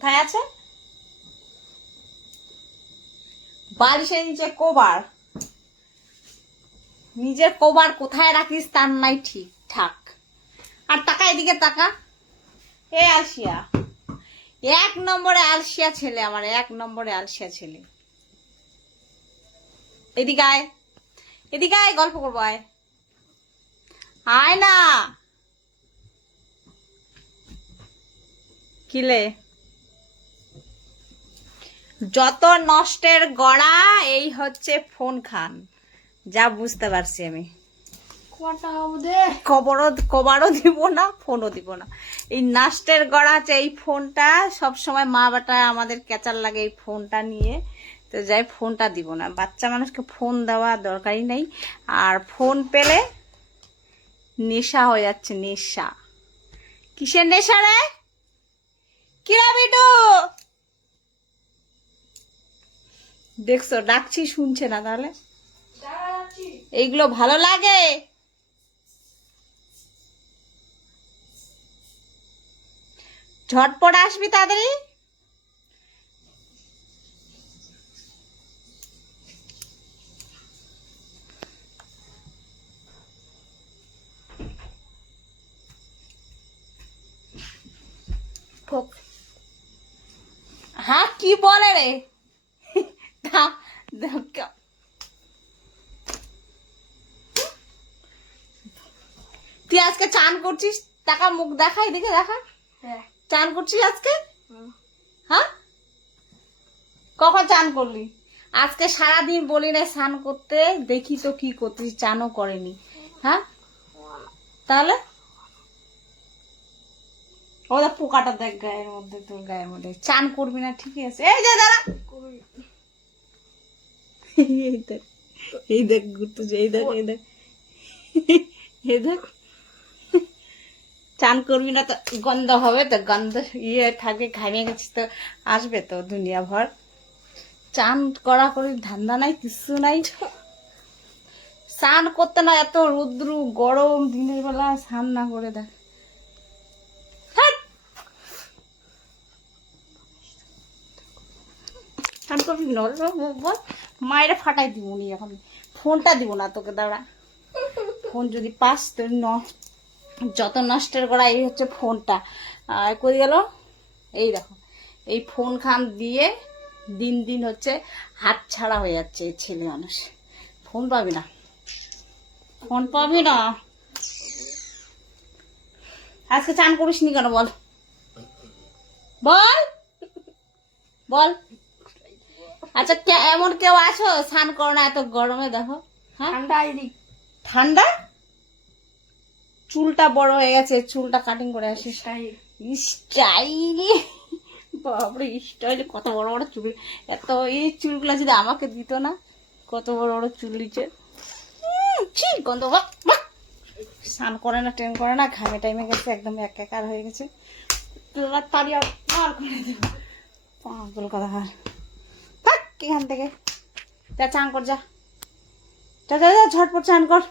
কোথায় আছে? বালিশের নিচে কভার, নিজের কভার কোথায় রাখিস তার নাই ঠিকঠাক। আর টাকা এদিকে টাকা। এ আলসিয়া, এক নম্বরে আলসিয়া ছেলে, আমার এক নম্বরে আলসিয়া ছেলে। এদিকে আয়, এদিকে আয়, গল্প করবো, আয় আয় না। কিলে যত নষ্টের গড়া এই হচ্ছে ফোন খান, যা বুঝতে পারছি আমি। কবারও দিব না, ফোনও দিব না। এই নষ্টের গড়া আছে এই ফোনটা। সব সময় মা বাটা আমাদের কেচার লাগে এই ফোনটা নিয়ে, তো যাই ফোনটা দিব না। বাচ্চা মানুষকে ফোন দেওয়া দরকারই নেই। আর ফোন পেলে নেশা হয়ে যাচ্ছে, নেশা। কিসের নেশা রে? কিরা বিটু, দেখছো ডাকছি শুনছে না, তাহলে এইগুলো ভালো লাগে? ঝটপট আসবি তাড়াতাড়ি। হ্যাঁ কি বলে রে? তুই আজকে চান করছিস? টাকা মুখ দেখাই, দেখে দেখা। চান করছিস আজকে? হ্যাঁ, কখন চান করলি? আজকে সারাদিন বলি না স্নান করতে, দেখি তো কি করছিস, চানও করেনি। হ্যাঁ তাহলে ওটা পোকাটা দেখ গায়ের মধ্যে, তোর গায়ের মধ্যে। চান করবি না, ঠিকই আছে। এই যে দাঁড়া, এই দেখ, এই দেখ ঘুরতেছে, এই দেখ, এই দেখ, এই দেখ। চান করবি না তো গন্ধ হবে, তো গন্ধ ইয়ে থাকবে, ঘামিয়ে গেছিস তো আসবে তো দুনিয়া ভর। চান করা করি ধান্দা নাই, কিছু নাই। স্নান করতে না, এত রৌদ্র গরম দিনের বেলা স্নান না করে দেখ। স্নান করবি না, বল মায়ের ফাটাই দিব নি এখন। ফোনটা দিব না তোকে, দাঁড়া। ফোন যদি পাস তোর যত নষ্টের করা এই হচ্ছে ফোনটা। কই গেল? এই দেখো, এই ফোন খান দিয়ে দিন দিন হচ্ছে হাত ছাড়া হয়ে যাচ্ছে ছেলে মানুষ। ফোন পাবি না, ফোন পাবি না। আজকে চান করিস নি কেন বল, বল বল। আচ্ছা এমন কেউ আছো স্নান করো না এত গরমে? দেখো হ্যাঁ, ঠান্ডা। চুলটা বড় হয়ে গেছে, চুলটা কাটিং করে আসিস। স্টাইল, বাপরে স্টাইল, কত বড় বড় চুল। এত এই চুলগুলা যদি আমাকে দিত না, কত বড় বড় চুল দিচ্ছে। গন্ধ। স্নান করে না, ট্রেন করে না, ঘামে টাইমে গেছে, একদম একাকার হয়ে গেছে। তাড়িয়ে পার করে দেব, পাগল কথা। থাক এখান থেকে, যা চান কর, যা যা যা, ঝটপট চান কর।